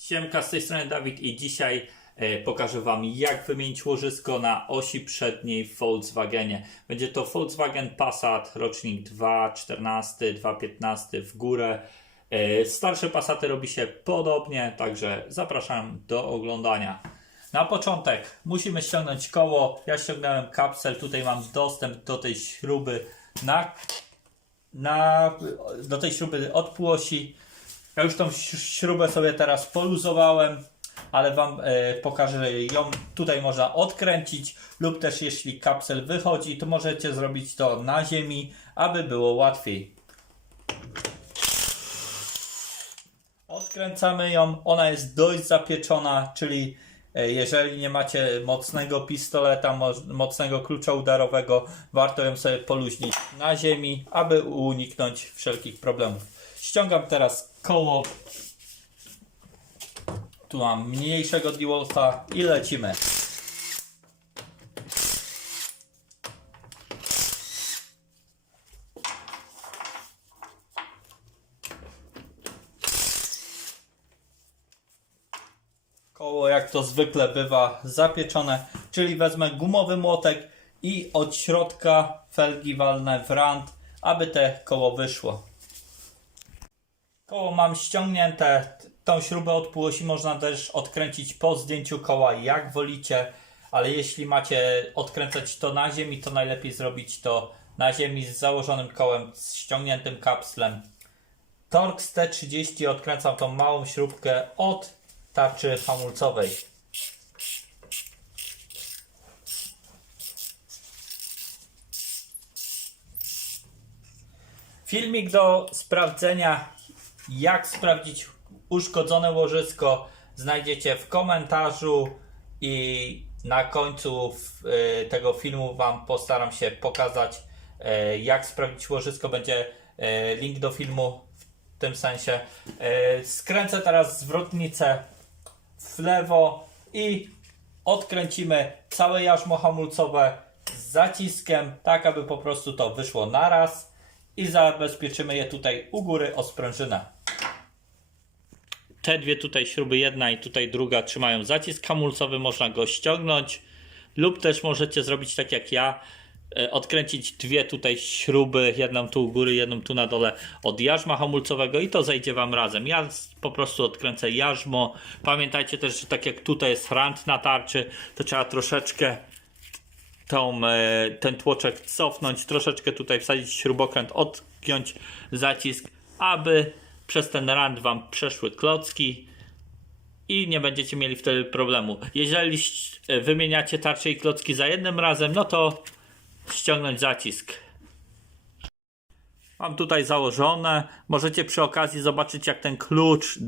Siemka, z tej strony Dawid i dzisiaj e, pokażę Wam jak wymienić łożysko na osi przedniej w Volkswagenie. Będzie to Volkswagen Passat rocznik 2.14, 2.15 w górę. E, starsze Passaty robi się podobnie, także zapraszam do oglądania. Na początek musimy ściągnąć koło. Ja ściągnąłem kapsel, tutaj mam dostęp do tej śruby na, na, do tej śruby od półosi. Ja już tą śrubę sobie teraz poluzowałem, ale Wam e, pokażę, ją tutaj można odkręcić lub też jeśli kapsel wychodzi, to możecie zrobić to na ziemi, aby było łatwiej. Odkręcamy ją, ona jest dość zapieczona, czyli e, jeżeli nie macie mocnego pistoleta, mo- mocnego klucza udarowego, warto ją sobie poluźnić na ziemi, aby uniknąć wszelkich problemów. Ściągam teraz koło. Tu mam mniejszego DeWalta i lecimy. Koło jak to zwykle bywa zapieczone, czyli wezmę gumowy młotek i od środka felgi walnę w rand, aby te koło wyszło. Koło mam ściągnięte. Tą śrubę od półosi można też odkręcić po zdjęciu koła, jak wolicie. Ale jeśli macie odkręcać to na ziemi, to najlepiej zrobić to na ziemi z założonym kołem, z ściągniętym kapslem. Torx T30 odkręcam tą małą śrubkę od tarczy hamulcowej. Filmik do sprawdzenia, jak sprawdzić uszkodzone łożysko, znajdziecie w komentarzu i na końcu y, tego filmu Wam postaram się pokazać, y, jak sprawdzić łożysko. Będzie y, link do filmu w tym sensie. Skręcę teraz zwrotnicę w lewo i odkręcimy całe jarzmo hamulcowe z zaciskiem, tak aby po prostu to wyszło naraz i zabezpieczymy je tutaj u góry o sprężynę. Te dwie tutaj śruby, jedna i tutaj druga trzymają zacisk hamulcowy, można go ściągnąć lub też możecie zrobić tak jak ja, e, odkręcić dwie tutaj śruby, jedną tu u góry, jedną tu na dole od jarzma hamulcowego i to zejdzie Wam razem. Ja po prostu odkręcę jarzmo. Pamiętajcie też, że tak jak tutaj jest rand na tarczy, to trzeba troszeczkę tą, e, ten tłoczek cofnąć, troszeczkę tutaj wsadzić śrubokręt, odgiąć zacisk, aby przez ten rand Wam przeszły klocki i nie będziecie mieli wtedy problemu. Jeżeli wymieniacie tarcze i klocki za jednym razem, no to ściągnąć zacisk. Mam tutaj założone. Możecie przy okazji zobaczyć jak ten klucz,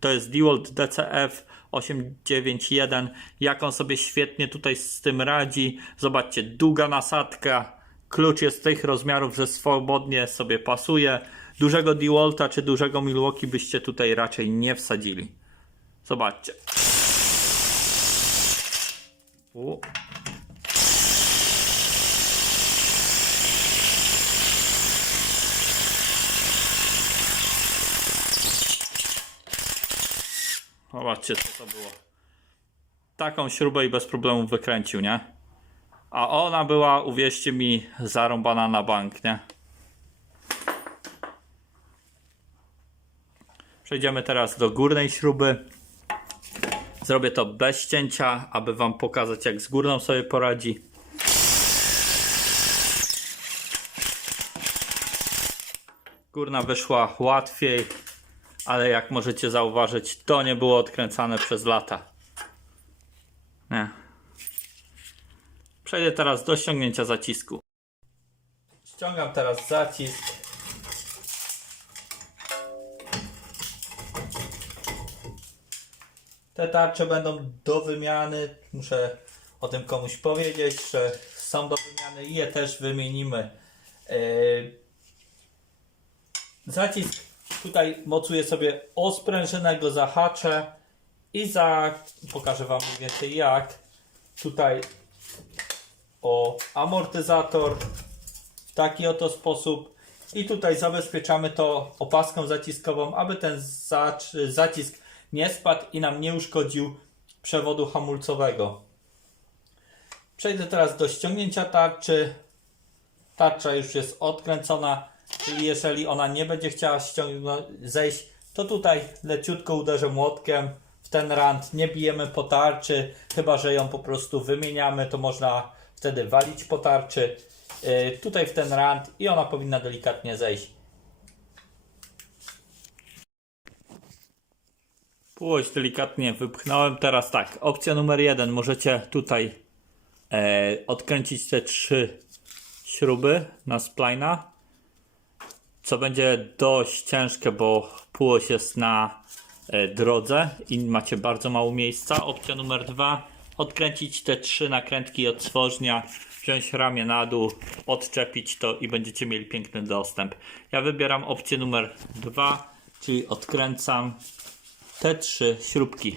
to jest DeWalt DCF 891, jak on sobie świetnie tutaj z tym radzi. Zobaczcie, długa nasadka. Klucz jest tych rozmiarów, że swobodnie sobie pasuje. Dużego DeWalta czy dużego Milwaukee byście tutaj raczej nie wsadzili. Zobaczcie. U. Zobaczcie co to było. Taką śrubę i bez problemu wykręcił, nie? A ona była, uwierzcie mi, zarąbana na bank, nie? Przejdziemy teraz do górnej śruby. Zrobię to bez cięcia, aby Wam pokazać, jak z górną sobie poradzi. Górna wyszła łatwiej, ale jak możecie zauważyć, to nie było odkręcane przez lata. Nie. Przejdę teraz do ściągnięcia zacisku. Ściągam teraz zacisk. Te tarcze będą do wymiany. Muszę o tym komuś powiedzieć, że są do wymiany i je też wymienimy. Yy, Zacisk tutaj mocuję sobie o sprężynę, go zahaczę i za, pokażę Wam więcej jak. Tutaj o amortyzator w taki oto sposób i tutaj zabezpieczamy to opaską zaciskową, aby ten zacisk nie spadł i nam nie uszkodził przewodu hamulcowego. Przejdę teraz do ściągnięcia tarczy. Tarcza już jest odkręcona, czyli jeżeli ona nie będzie chciała zejść, to tutaj leciutko uderzę młotkiem w ten rand. Nie bijemy po tarczy, chyba że ją po prostu wymieniamy, to można wtedy walić po tarczy. Yy, tutaj w ten rand i ona powinna delikatnie zejść. Półość delikatnie wypchnąłem. Teraz tak, opcja numer jeden. Możecie tutaj e, odkręcić te trzy śruby na splina, co będzie dość ciężkie, bo półość jest na e, drodze i macie bardzo mało miejsca. Opcja numer dwa, odkręcić te trzy nakrętki od stworznia, wziąć ramię na dół, odczepić to i będziecie mieli piękny dostęp. Ja wybieram opcję numer dwa, czyli odkręcam te trzy śrubki.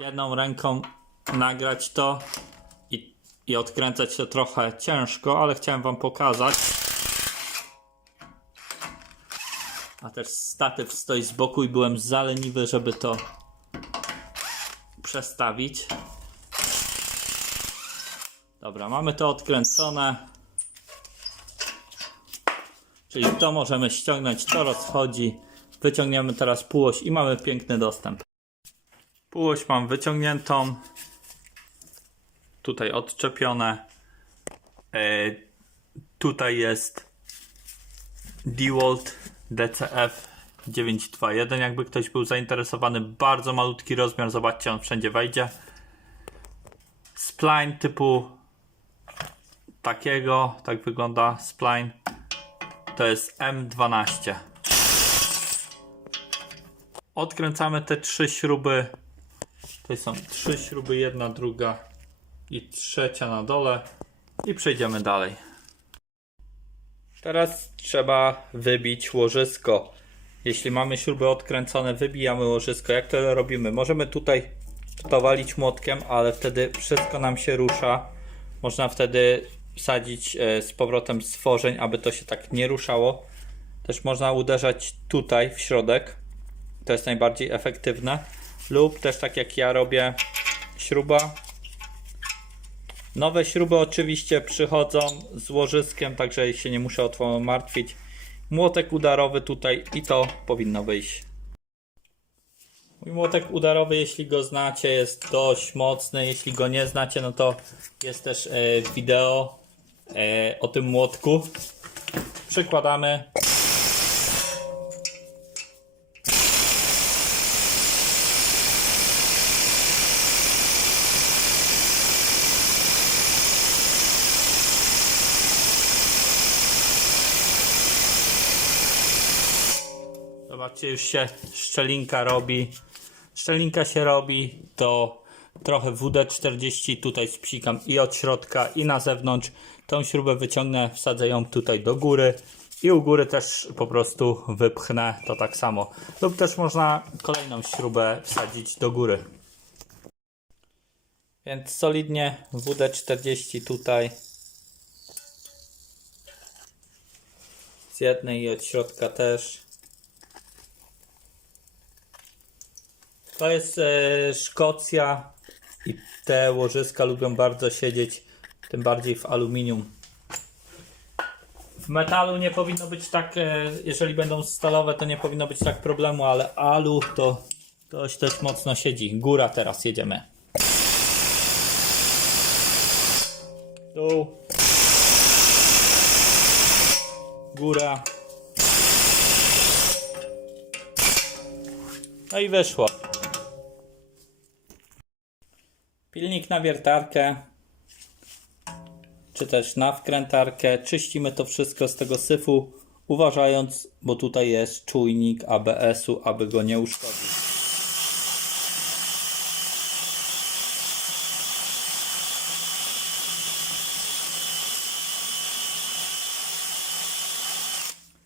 Jedną ręką nagrać to i, i odkręcać to trochę ciężko, ale chciałem Wam pokazać. A też statyw stoi z boku i byłem zaleniwy, żeby to przestawić. Dobra, mamy to odkręcone. Czyli to możemy ściągnąć, to rozchodzi. Wyciągniemy teraz półoś i mamy piękny dostęp. Półoś mam wyciągniętą. Tutaj odczepione. E, tutaj jest DeWalt DCF 921. Jakby ktoś był zainteresowany, bardzo malutki rozmiar. Zobaczcie, on wszędzie wejdzie. Spline typu takiego, tak wygląda spline. To jest M12. Odkręcamy te trzy śruby. Tutaj są trzy śruby, jedna, druga i trzecia na dole. I przejdziemy dalej. Teraz trzeba wybić łożysko. Jeśli mamy śruby odkręcone, wybijamy łożysko. Jak to robimy? Możemy tutaj to walić młotkiem, ale wtedy wszystko nam się rusza. Można wtedy wsadzić e, z powrotem stworzeń, aby to się tak nie ruszało. Też można uderzać tutaj w środek. To jest najbardziej efektywne. Lub też tak jak ja robię, śruba. Nowe śruby oczywiście przychodzą z łożyskiem, także się nie muszę o to martwić. Młotek udarowy tutaj i to powinno wyjść. Mój młotek udarowy, jeśli go znacie, jest dość mocny. Jeśli go nie znacie, no to jest też e, wideo e, o tym młotku. Przykładamy. Zobaczcie, już się szczelinka robi. Szczelinka się robi, to trochę WD-40 tutaj spsikam i od środka i na zewnątrz. Tą śrubę wyciągnę, wsadzę ją tutaj do góry i u góry też po prostu wypchnę to tak samo. Lub też można kolejną śrubę wsadzić do góry. Więc solidnie WD-40 tutaj z jednej i od środka też. To jest e, Szkocja i te łożyska lubią bardzo siedzieć, tym bardziej w aluminium. W metalu nie powinno być tak, e, jeżeli będą stalowe, to nie powinno być tak problemu, ale alu to dość też mocno siedzi. Góra teraz jedziemy. Dół. Góra. No i wyszło. Pilnik na wiertarkę, czy też na wkrętarkę. Czyścimy to wszystko z tego syfu, uważając, bo tutaj jest czujnik ABS-u, aby go nie uszkodzić.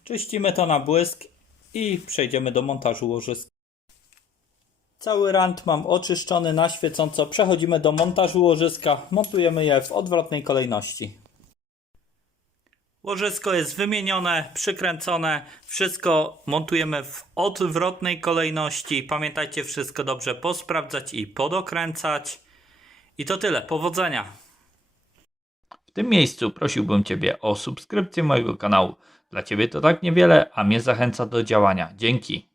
Czyścimy to na błysk i przejdziemy do montażu łożyska. Cały rant mam oczyszczony na świecąco. Przechodzimy do montażu łożyska. Montujemy je w odwrotnej kolejności. Łożysko jest wymienione, przykręcone, wszystko montujemy w odwrotnej kolejności. Pamiętajcie wszystko dobrze posprawdzać i podokręcać. I to tyle, powodzenia! W tym miejscu prosiłbym Ciebie o subskrypcję mojego kanału. Dla Ciebie to tak niewiele, a mnie zachęca do działania. Dzięki.